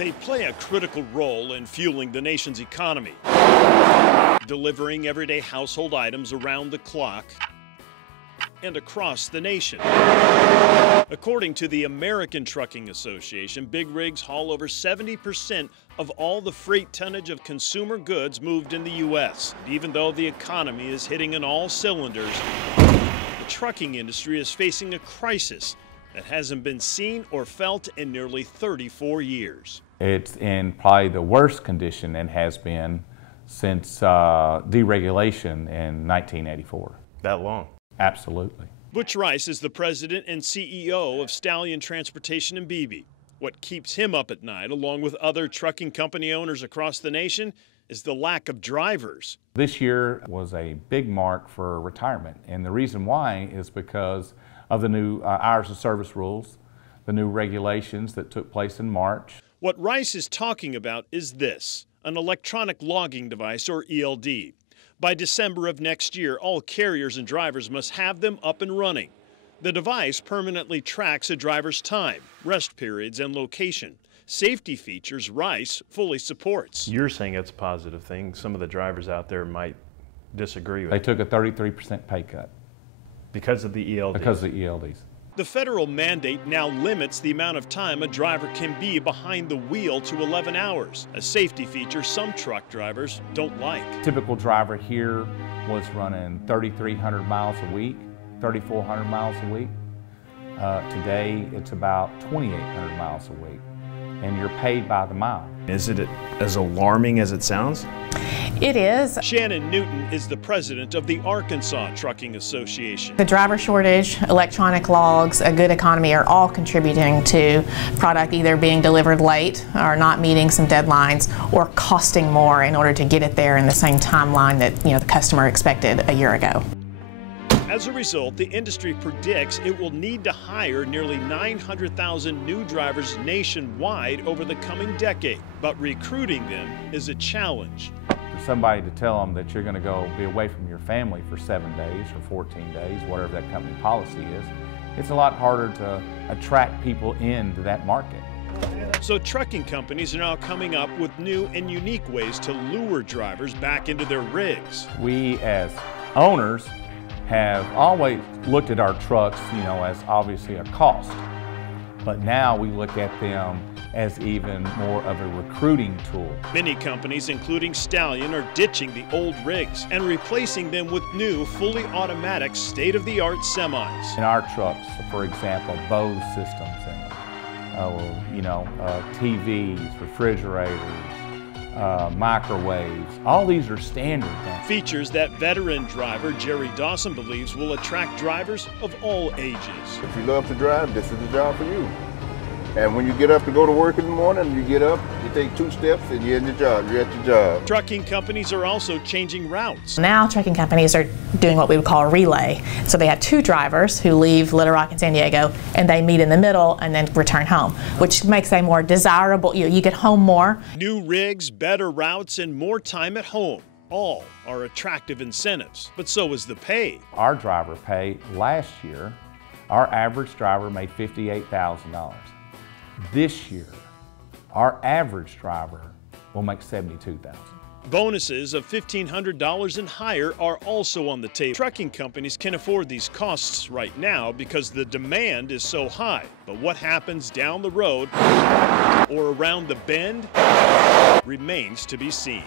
They play a critical role in fueling the nation's economy, delivering everyday household items around the clock and across the nation. According to the American Trucking Association, big rigs haul over 70% of all the freight tonnage of consumer goods moved in the U.S. Even though the economy is hitting on all cylinders, the trucking industry is facing a crisis that hasn't been seen or felt in nearly 34 years. It's in probably the worst condition it has been since deregulation in 1984. That long? Absolutely. Butch Rice is the president and CEO of Stallion Transportation in Beebe. What keeps him up at night, along with other trucking company owners across the nation, is the lack of drivers. This year was a big mark for retirement, and the reason why is because of the new hours of service rules, the new regulations that took place in March. What Rice is talking about is this, an electronic logging device, or ELD. By December of next year, all carriers and drivers must have them up and running. The device permanently tracks a driver's time, rest periods, and location. Safety features Rice fully supports. You're saying it's a positive thing. Some of the drivers out there might disagree with They it. took a 33% pay cut. Because of the ELDs? Because of the ELDs. The federal mandate now limits the amount of time a driver can be behind the wheel to 11 hours, a safety feature some truck drivers don't like. Typical driver here was running 3,300 miles a week, 3,400 miles a week. Today, it's about 2,800 miles a week, and you're paid by the mile. Is it as alarming as it sounds? It is. Shannon Newton is the president of the Arkansas Trucking Association. The driver shortage, electronic logs, a good economy are all contributing to product either being delivered late or not meeting some deadlines or costing more in order to get it there in the same timeline that the customer expected a year ago. As a result, the industry predicts it will need to hire nearly 900,000 new drivers nationwide over the coming decade. But recruiting them is a challenge. For somebody to tell them that you're going to go be away from your family for 7 days or 14 days, whatever that company policy is, it's a lot harder to attract people into that market. So trucking companies are now coming up with new and unique ways to lure drivers back into their rigs. We as owners have always looked at our trucks, as obviously a cost. But now we look at them as even more of a recruiting tool. Many companies, including Stallion, are ditching the old rigs and replacing them with new, fully automatic, state-of-the-art semis. In our trucks, for example, Bose systems and TVs, refrigerators, microwaves, all these are standard now. Features that veteran driver Jerry Dawson believes will attract drivers of all ages. If you love to drive, this is the job for you. And when you get up to go to work in the morning, you get up, you take 2 steps, and you're in your job. You're at your job. Trucking companies are also changing routes. Now trucking companies are doing what we would call a relay. So they have 2 drivers who leave Little Rock and San Diego, and they meet in the middle and then return home, which makes a more desirable, you get home more. New rigs, better routes, and more time at home. All are attractive incentives, but so is the pay. Our driver pay last year, our average driver made $58,000. This year, our average driver will make $72,000. Bonuses of $1,500 and higher are also on the table. Trucking companies can afford these costs right now because the demand is so high. But what happens down the road or around the bend remains to be seen.